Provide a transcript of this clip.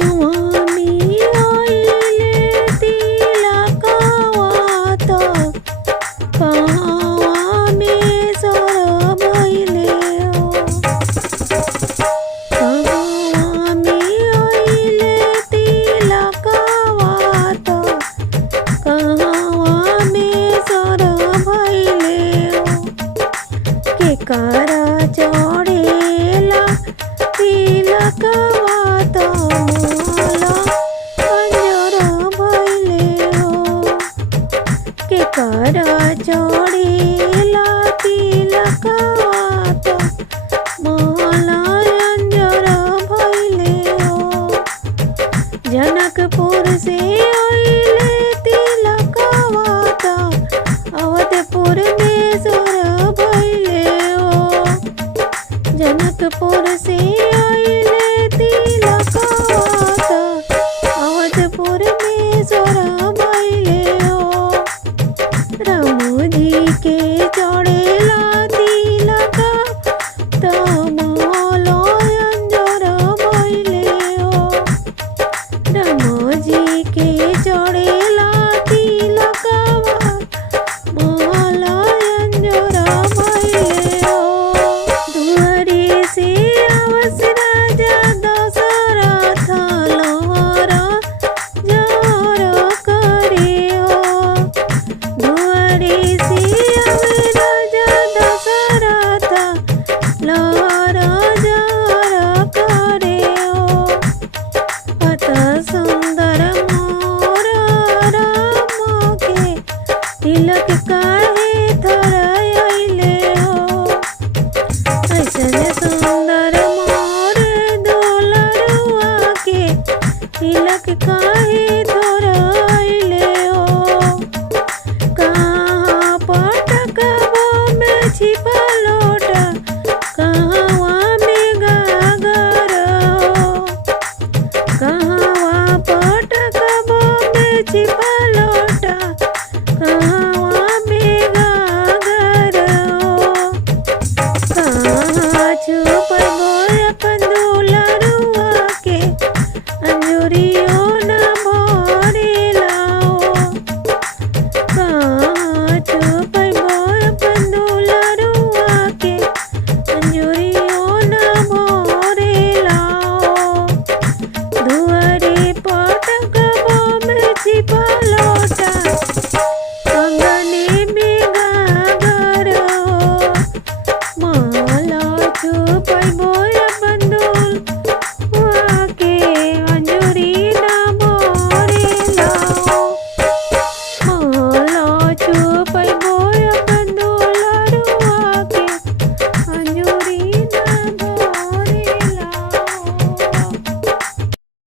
स्वामी आइले तिलकवात कहवा में सोर भइले हो। कहवा में आइले तिलकवात कहवा में सोर भइले हो। केकरा चढ़ेला तिलकवात मोला अंजोर भइले हो। केकरा चढ़ेला तिलकवात मोला अंजोर भइले हो। जनकपुर से आइले तिलकवात अवधपुर में सोर भइले हो। जनकपुर से आइले तिलकवात अवधपुर में सोर भइले हो। राम जी के चढ़ेला तिलक मोला अंजोर भइले हो। राम जी के चढ़ेला तिलकवात मोला अंजोर भइले हो। दुआरे से आवस राजा दशरथ लहर जहर करे हो। दुआरे से आवे राजा दशरथ लहर जहर करे हो। अत सुंदर मोर राम के तिलक काहे थर अइले हो। ऐसन सुंदर मोर दुलरुआ के तिलक काहे